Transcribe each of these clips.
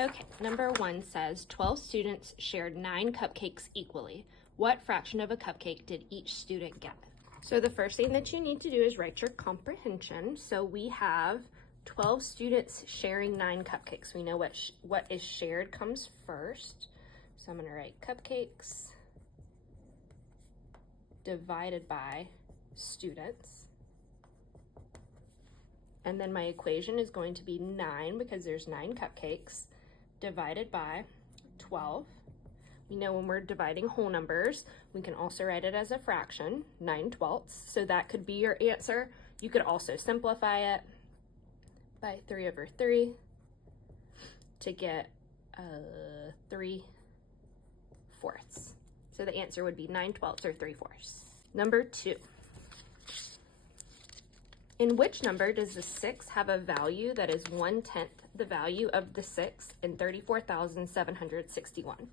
Okay, number 1 says 12 students shared 9 cupcakes equally. What fraction of a cupcake did each student get? So the first thing that you need to do is write your comprehension. So we have 12 students sharing 9 cupcakes. We know what is shared comes first. So I'm going to write cupcakes divided by students. And then my equation is going to be 9 because there's 9 cupcakes divided by 12. We know when we're dividing whole numbers, we can also write it as a fraction, 9/12. So that could be your answer. You could also simplify it by 3/3 to get 3/4. So the answer would be 9/12 or 3/4. Number 2. In which number does the 6 have a value that is 1/10 the value of the 6 in 34,761?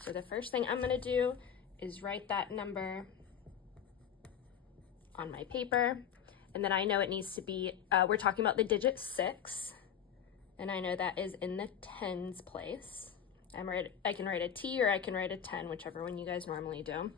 So the first thing I'm going to do is write that number on my paper. And then I know it needs to be, we're talking about the digit 6. And I know that is in the tens place. I can write a T or I can write a 10, whichever one you guys normally do.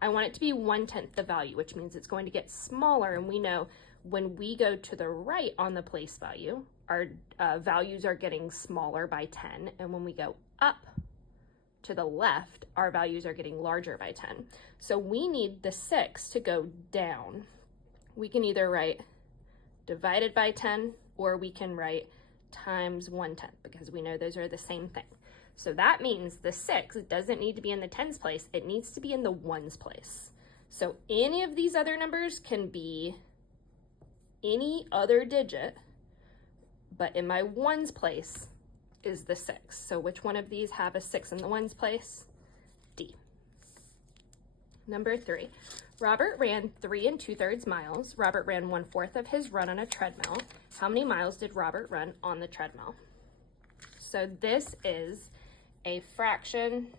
I want it to be 1/10 the value, which means it's going to get smaller. And we know when we go to the right on the place value, our values are getting smaller by 10. And when we go up to the left, our values are getting larger by 10. So we need the 6 to go down. We can either write divided by 10 or we can write times 1/10 because we know those are the same thing. So that means the 6 doesn't need to be in the tens place, it needs to be in the ones place. So any of these other numbers can be any other digit, but in my ones place is the 6. So which one of these have a 6 in the ones place? D. Number 3, Robert ran 3 2/3 miles. Robert ran 1/4 of his run on a treadmill. How many miles did Robert run on the treadmill? So this is a fraction.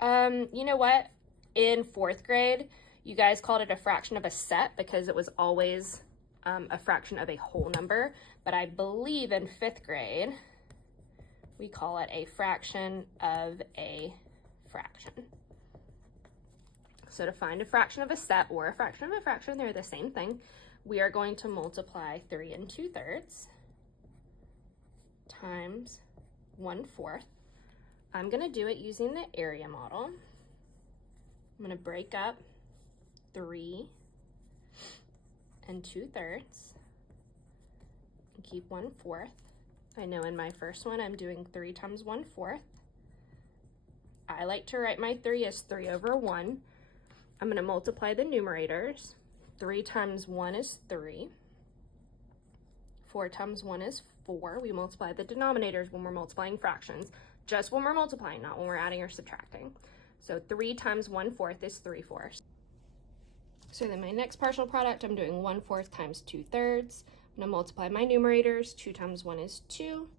You know what? In 4th grade, you guys called it a fraction of a set because it was always a fraction of a whole number. But I believe in 5th grade, we call it a fraction of a fraction. So to find a fraction of a set or a fraction of a fraction, they're the same thing. We are going to multiply 3 2/3 times 1/4. I'm going to do it using the area model. I'm going to break up 3 2/3 and keep 1/4. I know in my first one I'm doing 3 times 1/4. I like to write my 3 as 3/1. I'm going to multiply the numerators. 3 times 1 is 3. 4 times 1 is 4. We multiply the denominators when we're multiplying fractions, just when we're multiplying, not when we're adding or subtracting. So 3 times 1/4 is 3/4. So then my next partial product, I'm doing 1/4 times 2/3. I'm going to multiply my numerators. 2 times 1 is 2.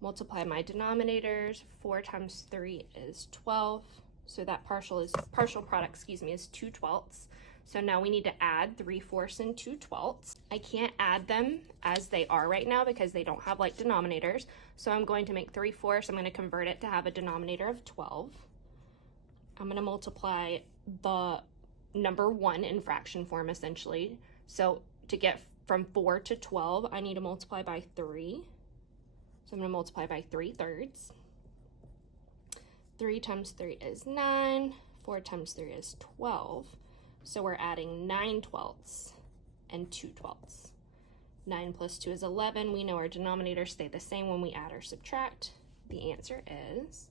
Multiply my denominators. 4 times 3 is 12. So that partial product, is 2/12. So now we need to add 3/4 and 2/12. I can't add them as they are right now because they don't have like denominators. So I'm going to make 3/4. I'm going to convert it to have a denominator of 12. I'm going to multiply the number 1 in fraction form essentially. So to get from 4 to 12, I need to multiply by 3. So I'm going to multiply by 3/3. 3 times 3 is 9. 4 times 3 is 12. So we're adding 9/12 and 2/12. 9 plus 2 is 11. We know our denominators stay the same when we add or subtract. The answer is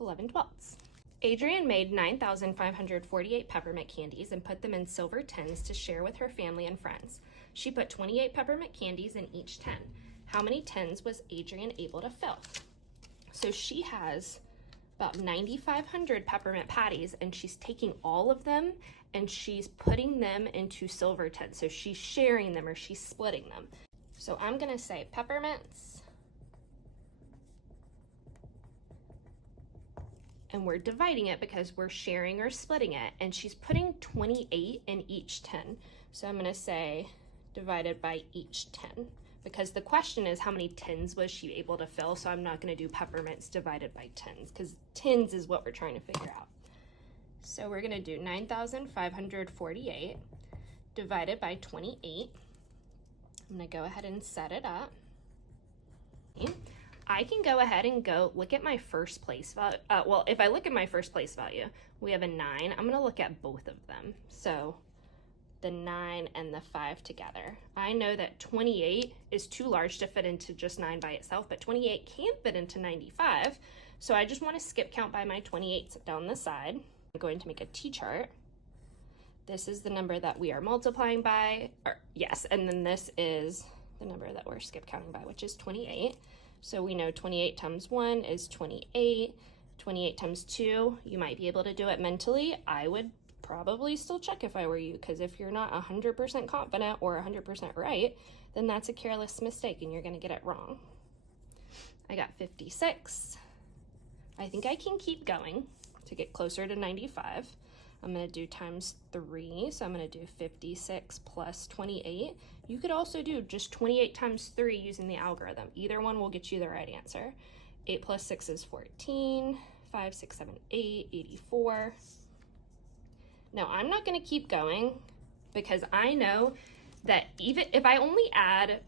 11/12. Adrienne made 9,548 peppermint candies and put them in silver tins to share with her family and friends. She put 28 peppermint candies in each tin. How many tins was Adrienne able to fill? So she has about 9,500 peppermint patties and she's taking all of them and she's putting them into silver tins. So she's sharing them or she's splitting them. So I'm gonna say peppermints, and we're dividing it because we're sharing or splitting it, and she's putting 28 in each tin. So I'm gonna say divided by each tin because the question is how many tins was she able to fill, so I'm not going to do peppermints divided by tins, because tins is what we're trying to figure out. So we're going to do 9,548 divided by 28. I'm going to go ahead and set it up. I can go ahead and go look at my first place value. Well, if I look at my first place value, we have a 9. I'm going to look at both of them. So the 9 and the 5 together. I know that 28 is too large to fit into just 9 by itself, but 28 can fit into 95. So I just want to skip count by my 28s down the side. I'm going to make a T-chart. This is the number that we are multiplying by, yes, and then this is the number that we're skip counting by, which is 28. So we know 28 times 1 is 28. 28 times 2, you might be able to do it mentally. I would probably still check if I were you, because if you're not 100% confident or 100% right, then that's a careless mistake and you're going to get it wrong. I got 56. I think I can keep going to get closer to 95. I'm going to do times 3, so I'm going to do 56 plus 28. You could also do just 28 times 3 using the algorithm. Either one will get you the right answer. 8 plus 6 is 14, 5, 6, 7, 8, 84. Now, I'm not going to keep going because I know that even if I only add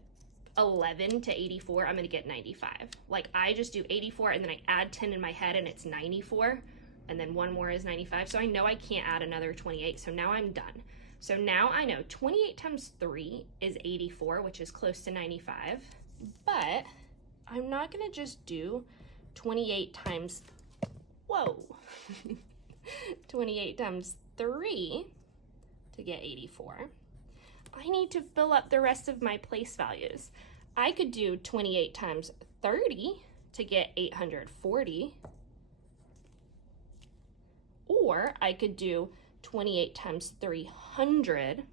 11 to 84, I'm going to get 95. Like, I just do 84 and then I add 10 in my head and it's 94. And then one more is 95. So I know I can't add another 28. So now I'm done. So now I know 28 times 3 is 84, which is close to 95. But I'm not going to just do 28 times, 28 times 3 to get 84. I need to fill up the rest of my place values. I could do 28 times 30 to get 840. Or I could do 28 times 300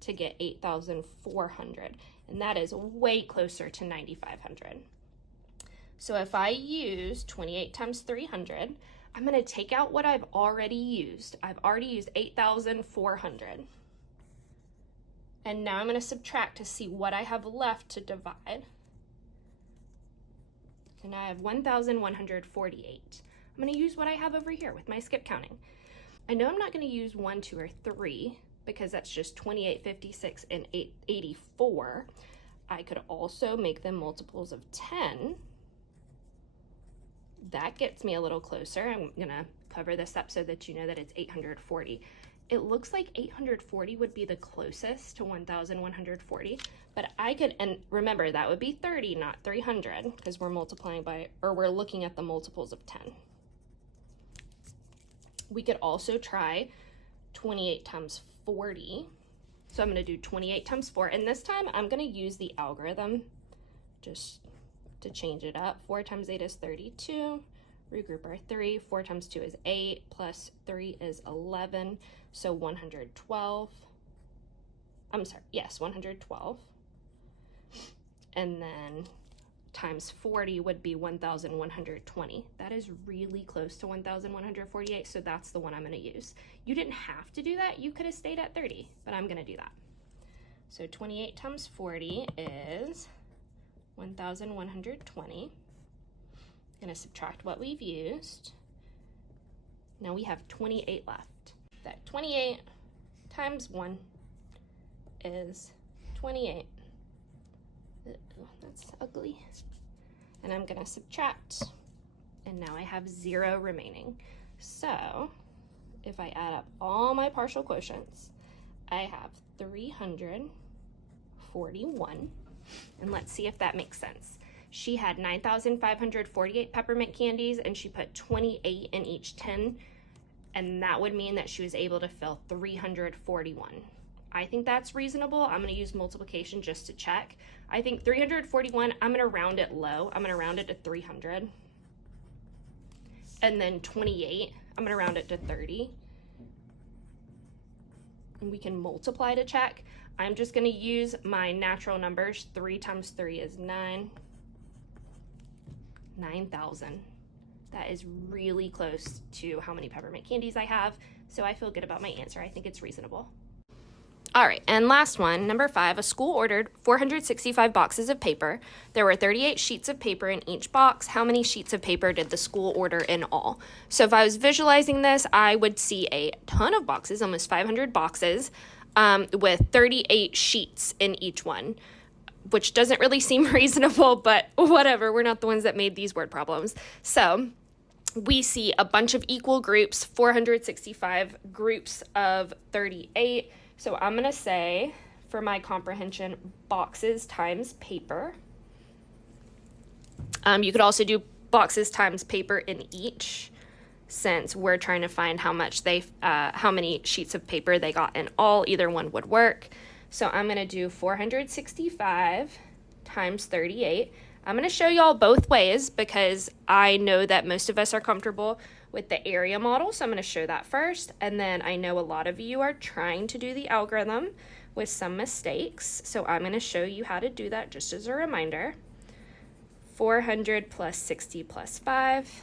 to get 8,400. And that is way closer to 9,500. So if I use 28 times 300, I'm going to take out what I've already used. I've already used 8,400. And now I'm going to subtract to see what I have left to divide. And I have 1,148. I'm going to use what I have over here with my skip counting. I know I'm not going to use 1, 2, or 3 because that's just 28, 56, and 84. I could also make them multiples of 10. That gets me a little closer. I'm going to cover this up so that you know that it's 840. It looks like 840 would be the closest to 1,140, but I could, and remember that would be 30, not 300, because we're multiplying by, or we're looking at the multiples of 10. We could also try 28 times 40. So I'm going to do 28 times 4, and this time I'm going to use the algorithm just to change it up. 4 times 8 is 32. Regroup our 3. 4 times 2 is 8, plus 3 is 11, so 112. I'm sorry, yes, 112. And then times 40 would be 1,120. That is really close to 1,148, so that's the one I'm going to use. You didn't have to do that. You could have stayed at 30, but I'm going to do that. So 28 times 40 is 1,120. I'm going to subtract what we've used. Now we have 28 left. That 28 times 1 is 28. That's ugly. And I'm going to subtract, and now I have 0 remaining. So if I add up all my partial quotients, I have 341, and let's see if that makes sense. She had 9,548 peppermint candies, and she put 28 in each tin, and that would mean that she was able to fill 341. I think that's reasonable. I'm going to use multiplication just to check. I think 341, I'm going to round it low. I'm going to round it to 300. And then 28, I'm going to round it to 30. And we can multiply to check. I'm just going to use my natural numbers. 3 times 3 is 9. 9,000. That is really close to how many peppermint candies I have. So I feel good about my answer. I think it's reasonable. All right, and last one, number 5, a school ordered 465 boxes of paper. There were 38 sheets of paper in each box. How many sheets of paper did the school order in all? So if I was visualizing this, I would see a ton of boxes, almost 500 boxes, with 38 sheets in each one, which doesn't really seem reasonable, but whatever, we're not the ones that made these word problems. So we see a bunch of equal groups, 465 groups of 38. So I'm going to say, for my comprehension, boxes times paper. You could also do boxes times paper in each, since we're trying to find how many sheets of paper they got in all. Either one would work. So I'm going to do 465 times 38. I'm going to show y'all both ways because I know that most of us are comfortable with the area model, so I'm going to show that first, and then I know a lot of you are trying to do the algorithm with some mistakes, so I'm going to show you how to do that just as a reminder. 400 plus 60 plus 5,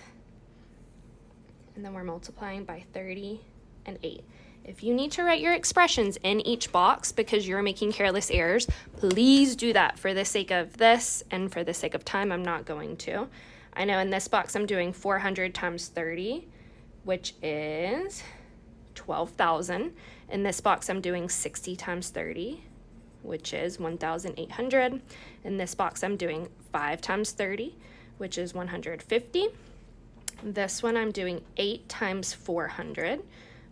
and then we're multiplying by 30 and 8. If you need to write your expressions in each box because you're making careless errors, please do that. For the sake of this and for the sake of time, I'm not going to. I know in this box I'm doing 400 times 30, which is 12,000. In this box I'm doing 60 times 30, which is 1,800. In this box I'm doing 5 times 30, which is 150. This one I'm doing 8 times 400,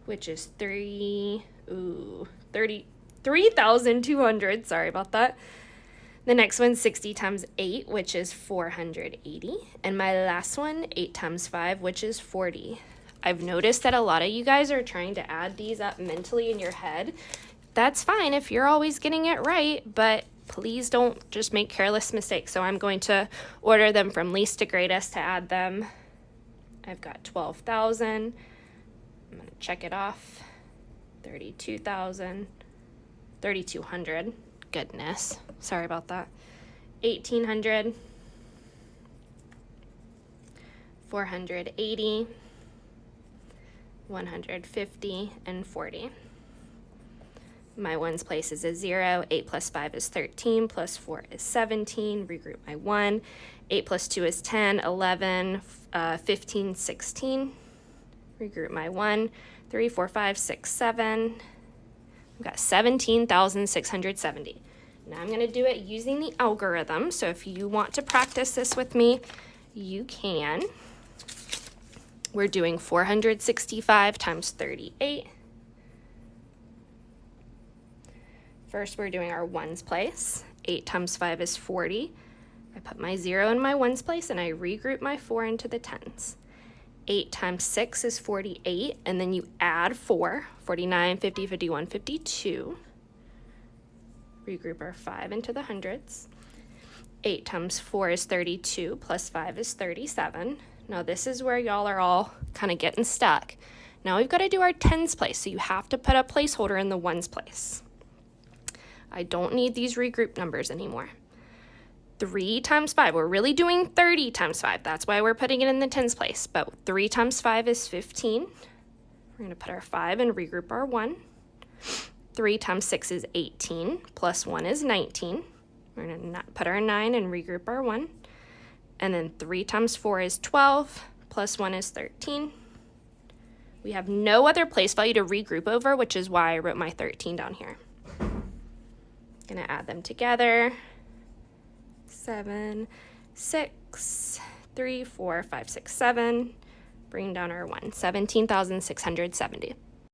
which is 3,200. Sorry about that. The next one's 60 times 8, which is 480. And my last one, 8 times 5, which is 40. I've noticed that a lot of you guys are trying to add these up mentally in your head. That's fine if you're always getting it right, but please don't just make careless mistakes. So I'm going to order them from least to greatest to add them. I've got 12,000. I'm going to check it off. 32,000. 3,200. Goodness, sorry about that. 1,800, 480, 150, and 40. My ones place is a 0. 8 plus 5 is 13, plus 4 is 17. Regroup my 1. 8 plus 2 is 10, 11, 15, 16. Regroup my 1. 3, 4, 5, 6, 7. I've got 17,670. Now I'm going to do it using the algorithm. So if you want to practice this with me, you can. We're doing 465 times 38. First, we're doing our ones place. 8 times 5 is 40. I put my 0 in my ones place and I regroup my 4 into the tens. 8 times 6 is 48, and then you add 4, 49, 50, 51, 52. Regroup our 5 into the hundreds. 8 times 4 is 32, plus 5 is 37. Now this is where y'all are all kind of getting stuck. Now we've got to do our tens place, so you have to put a placeholder in the ones place. I don't need these regroup numbers anymore. 3 times 5, we're really doing 30 times 5. That's why we're putting it in the tens place. But 3 times 5 is 15. We're going to put our 5 and regroup our 1. 3 times 6 is 18, plus 1 is 19. We're going to put our 9 and regroup our 1. And then 3 times 4 is 12, plus 1 is 13. We have no other place value to regroup over, which is why I wrote my 13 down here. Going to add them together. 7, 6, 3, 4, 5, 6, 7. Bring down our 1, 17,670.